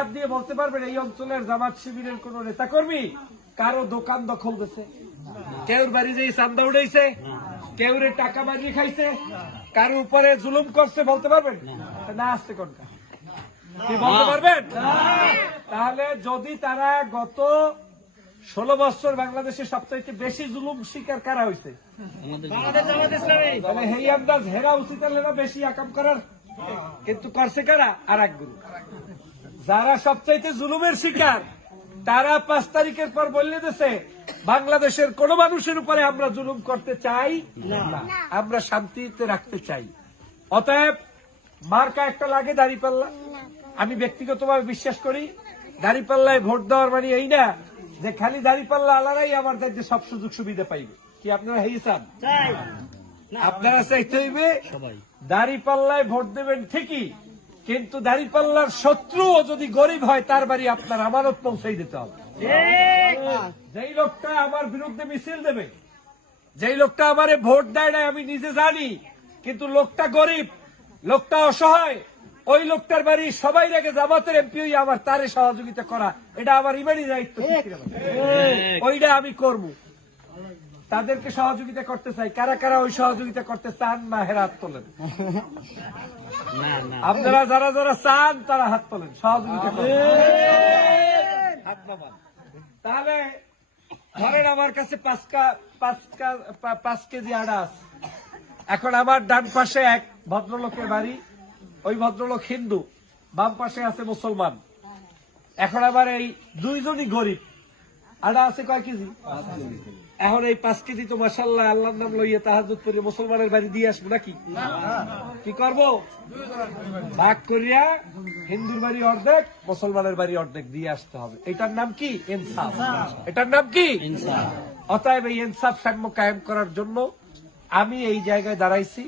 হাত দিয়ে বলতে পারবেন এই অঞ্চলের জামাত শিবিরের কোন নেতা কর্মী কারো দোকান দখল দিছে, কেউর বাড়ি যে চান্দা উড়াইছে, কেউরে টাকা বাজিয়ে খাইছে, কারো উপরে জুলুম করছে বলতে পারবেন? না আসতে কোনটা কি বলতে পারবেন? তাহলে যদি তারা গত 16 বছর বাংলাদেশে সবচাইতে বেশি জুলুম শিকার কারা হয়েছে, তাহলে হেই আন্দাজ হেরা উচিত না বেশি আকাম করার, কিন্তু করছে কারা? আর এক গ্রুপ যারা সবচাইতে জুলুমের শিকার, তারা 5 তারিখের পর বললে দিছে বাংলাদেশের কোন মানুষের উপরে আমরা জুলুম করতে চাই না, আমরা শান্তিতে রাখতে চাই। অতএব মার্কা একটা লাগে দাঁড়িপাল্লা। আমি ব্যক্তিগতভাবে বিশ্বাস করি দাঁড়িপাল্লায় ভোট দেওয়ার মানে এই না যে খালি দাঁড়িপাল্লা আলারাই আমার দায়িত্বে সব সুযোগ সুবিধা পাইবে। কি আপনারা চান? আপনারা চাইতে হইবে দাঁড়িপাল্লায় ভোট দেবেন ঠিকই, কিন্তু দাঁড়িপাল্লার শত্রুও যদি গরিব হয় তার বাড়ি আপনার আমানত পৌঁছাই দিতে হবে। যেই লোকটা আমার বিরুদ্ধে মিছিল দেবে, যেই লোকটা আমারে ভোট দেয় না আমি নিজে জানি, কিন্তু লোকটা গরিব, লোকটা অসহায়, ওই লোকটার বাড়ি সবাই রেখে জামাতের এমপি হই আমার তারে সহযোগিতা করা, এটা আমার ইমানি দায়িত্ব। ওইটা আমি করব, তাদেরকে সহযোগিতা করতে চাই। কারা কারা ওই সহযোগিতা করতে চান না হেরাত তোলেন? আপনারা যারা যারা চান তারা হাত তোলেন, সহযোগিতা করেন। তাহলে ধরেন আমার কাছে 5 কেজি আড়া আছে। এখন আমার ডান পাশে এক ভদ্রলোকের বাড়ি, ওই ভদ্রলোক হিন্দু, বাম পাশে আছে মুসলমান। এখন আমার এই দুইজনই গরিব, আড়া আছে কয় কেজি? এখন এই 5 কেজি তো মাশাআল্লাহ আল্লাহর নাম লইয়া তাহাজ্জুদ পড়ে মুসলমানের বাড়ি দিয়ে আসবো নাকি? কি করব? ভাগ করিয়া হিন্দুর বাড়ি অর্ধেক, মুসলমানের বাড়ি অর্ধেক দিয়ে আসতে হবে। এটার নাম কি? ইনসাফ। এটার নাম কি? ইনসাফ। অতএব এই ইনসাফ সাম্য কায়েম করার জন্য আমি এই জায়গায় দাঁড়াইছি।